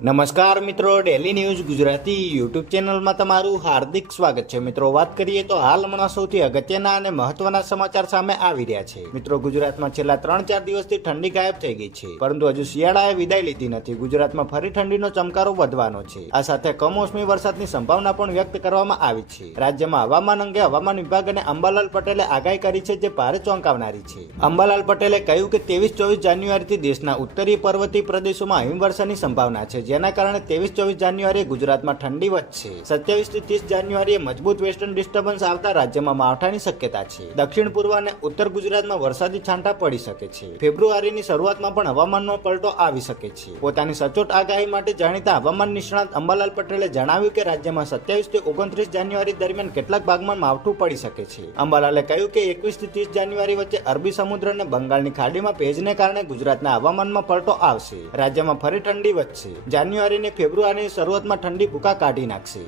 નમસ્કાર મિત્રો, daily news Gujarati YouTube ચેનલમાં તમારું હાર્દિક સ્વાગત છે. મિત્રો, વાત કરીએ તો હાલ હમણાં સૌથી અગત્યના અને મહત્વના સમાચાર સામે આવી રહ્યા છે. મિત્રો, ગુજરાતમાં છેલ્લા 3-4 દિવસથી ઠંડી ગાયબ થઈ ગઈ છે, પરંતુ હજુ શિયાળાએ વિદાય લીધી નથી. ગુજરાતમાં ફરી ઠંડીનો ચમકારો વધવાનો છે. આ સાથે કમોસમી વરસાદની સંભાવના પણ વ્યક્ત કરવામાં આવી છે. રાજ્યમાં હવામાન અંગે હવામાન વિભાગ અને અંબાલાલ પટેલે આગાહી કરી છે, જે ભારે ચોંકાવનારી છે. અંબાલાલ પટેલે કહ્યું કે 23-24 જાન્યુઆરીથી દેશના ઉત્તરીય પર્વતીય પ્રદેશોમાં હિમવર્ષાની સંભાવના છે, જેના કારણે 23-24 જાન્યુઆરીએ ગુજરાતમાં ઠંડી વધશે. 27 થી 30 જાન્યુઆરીએ મજબૂત વેસ્ટર્ન ડિસ્ટર્બન્સ આવતા રાજ્યમાં માવઠાની શક્યતા છે. દક્ષિણ પૂર્વ અને ઉત્તર ગુજરાતમાં વરસાદી છાંટા પડી શકે છે. ફેબ્રુઆરીની શરૂઆતમાં પણ હવામાનનો પલટો આવી શકે છે. પોતાની સચોટ આગાહી માટે જાણીતા હવામાન નિષ્ણાત અંબાલાલ પટેલે જણાવ્યું કે રાજ્યમાં 27 થી 29 જાન્યુઆરી દરમિયાન કેટલાક ભાગમાં માવઠું પડી શકે છે. અંબાલાલે કહ્યું કે 21 થી 30 જાન્યુઆરી વચ્ચે અરબી સમુદ્ર અને બંગાળની ખાડીમાં ભેજને કારણે ગુજરાતના હવામાનમાં પલટો આવશે. રાજ્યમાં ફરી ઠંડી વધશે. જાન્યુઆરી અને ફેબ્રુઆરીની શરૂઆતમાં ઠંડી ભૂકા કાઢી નાખશે.